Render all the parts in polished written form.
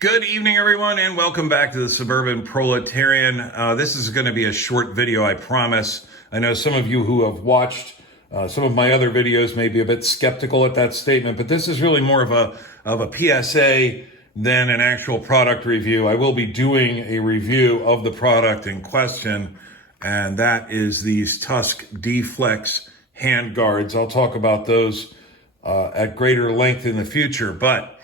Good evening, everyone, and welcome back to the Suburban Proletarian. This is going to be a short video, I promise. I know some of you who have watched some of my other videos may be a bit skeptical at that statement, but this is really more of a PSA than an actual product review. I will be doing a review of the product in question, and that is these Tusk D-Flex hand guards. I'll talk about those at greater length in the future, but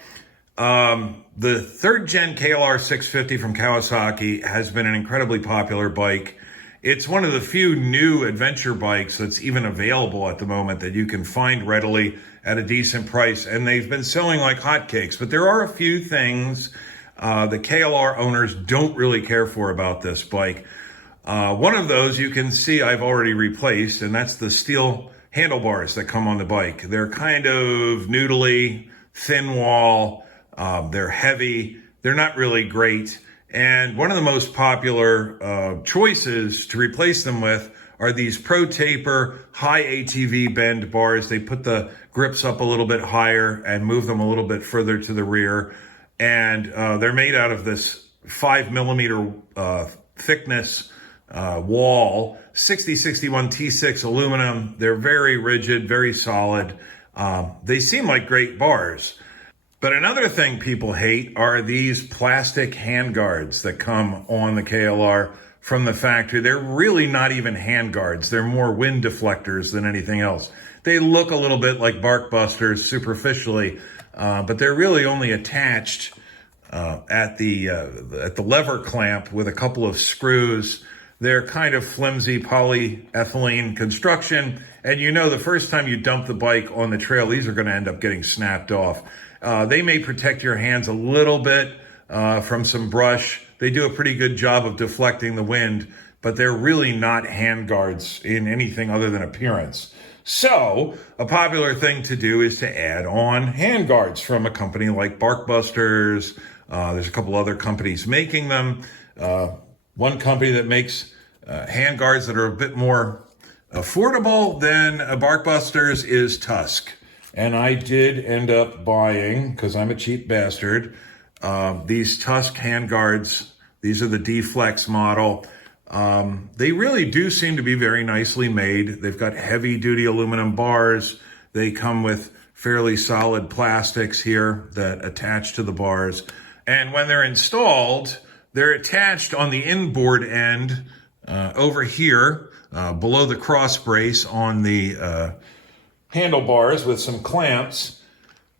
the third gen KLR 650 from Kawasaki has been an incredibly popular bike. It's one of the few new adventure bikes that's even available at the moment that you can find readily at a decent price, and they've been selling like hotcakes. But there are a few things the KLR owners don't really care for about this bike. One of those you can see I've already replaced, and that's the steel handlebars that come on the bike. They're kind of noodly, thin wall. They're heavy. They're not really great. And one of the most popular choices to replace them with are these ProTaper high ATV bend bars. They put the grips up a little bit higher and move them a little bit further to the rear. And they're made out of this 5mm thickness wall, 6061 T6 aluminum. They're very rigid, very solid. They seem like great bars. But another thing people hate are these plastic hand guards that come on the KLR from the factory. They're really not even hand guards. They're more wind deflectors than anything else. They look a little bit like bark busters superficially, but they're really only attached at the lever clamp with a couple of screws. They're kind of flimsy polyethylene construction, and you know the first time you dump the bike on the trail, these are going to end up getting snapped off. They may protect your hands a little bit from some brush. They do a pretty good job of deflecting the wind, but they're really not hand guards in anything other than appearance. So a popular thing to do is to add on hand guards from a company like Barkbusters. There's a couple other companies making them. One company that makes hand guards that are a bit more affordable than Barkbusters is Tusk. And I did end up buying, because I'm a cheap bastard, these Tusk hand guards. These are the D-Flex model. They really do seem to be very nicely made. They've got heavy-duty aluminum bars. They come with fairly solid plastics here that attach to the bars. And when they're installed, they're attached on the inboard end over here, below the cross brace on the handlebars with some clamps,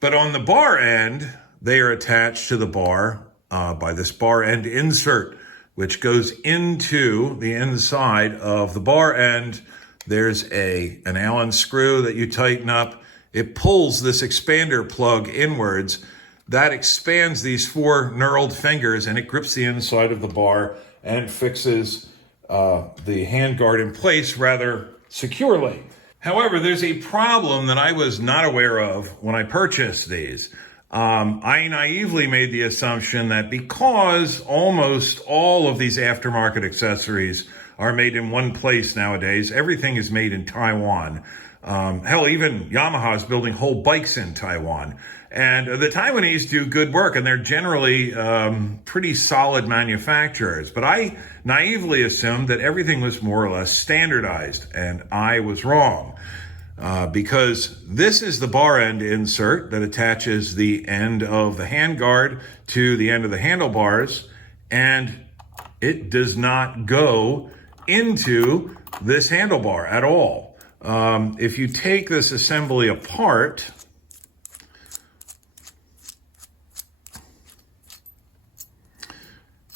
but on the bar end, they are attached to the bar by this bar end insert, which goes into the inside of the bar end. There's an Allen screw that you tighten up. It pulls this expander plug inwards. That expands these four knurled fingers, and it grips the inside of the bar and fixes the handguard in place rather securely. However, there's a problem that I was not aware of when I purchased these. I naively made the assumption that because almost all of these aftermarket accessories are made in one place nowadays, everything is made in Taiwan. Hell, even Yamaha is building whole bikes in Taiwan. And the Taiwanese do good work, and they're generally pretty solid manufacturers. But I naively assumed that everything was more or less standardized, and I was wrong. Because this is the bar end insert that attaches the end of the handguard to the end of the handlebars, and it does not go into this handlebar at all. If you take this assembly apart,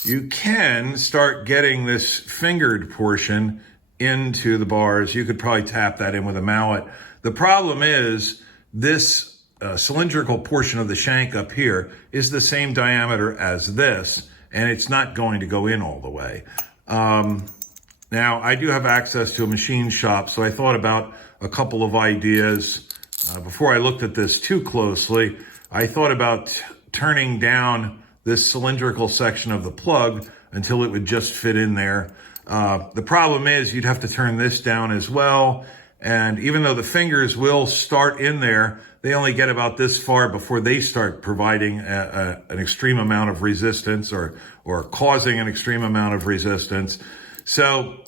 you can start getting this fingered portion into the bars. You could probably tap that in with a mallet. The problem is this cylindrical portion of the shank up here is the same diameter as this, and it's not going to go in all the way. Now, I do have access to a machine shop, so I thought about a couple of ideas. Before I looked at this too closely, I thought about turning down this cylindrical section of the plug until it would just fit in there. The problem is you'd have to turn this down as well, And even though the fingers will start in there, they only get about this far before they start providing an extreme amount of resistance or causing an extreme amount of resistance. So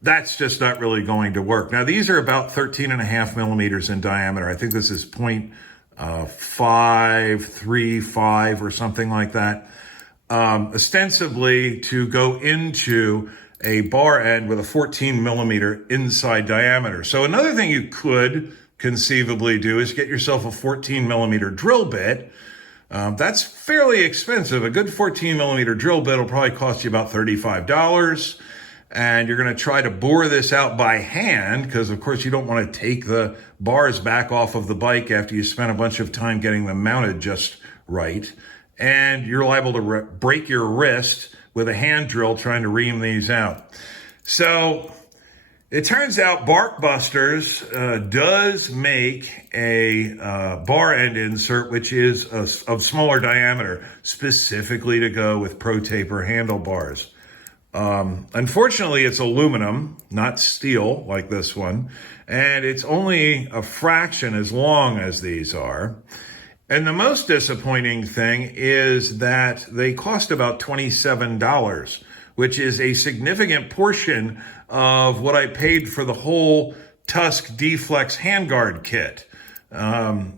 that's just not really going to work. Now, these are about 13.5 millimeters in diameter. I think this is 0.535 or something like that. Ostensibly to go into a bar end with a 14 millimeter inside diameter. So another thing you could conceivably do is get yourself a 14 millimeter drill bit. That's fairly expensive. A good 14 millimeter drill bit will probably cost you about $35. And you're going to try to bore this out by hand because, of course, you don't want to take the bars back off of the bike after you spent a bunch of time getting them mounted just right. And you're liable to break your wrist with a hand drill trying to ream these out. So it turns out Barkbusters does make a bar end insert, which is of smaller diameter, specifically to go with ProTaper handlebars. Unfortunately, it's aluminum, not steel like this one, and it's only a fraction as long as these are. And the most disappointing thing is that they cost about $27, which is a significant portion of what I paid for the whole Tusk D-Flex handguard kit.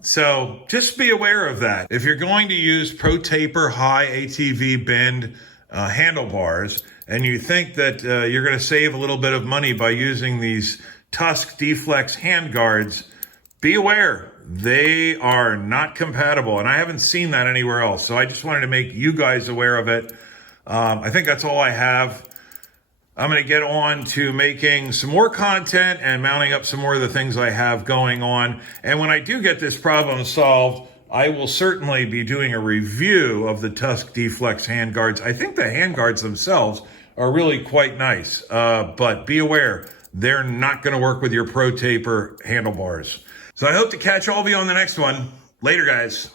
So just be aware of that. If you're going to use ProTaper high ATV bend handlebars, and you think that you're going to save a little bit of money by using these Tusk D-Flex handguards, be aware. They are not compatible, and I haven't seen that anywhere else. So I just wanted to make you guys aware of it. I think that's all I have. I'm going to get on to making some more content and mounting up some more of the things I have going on. And when I do get this problem solved, I will certainly be doing a review of the Tusk D-Flex handguards. I think the handguards themselves are really quite nice, but be aware, they're not going to work with your ProTaper handlebars. So I hope to catch all of you on the next one. Later, guys.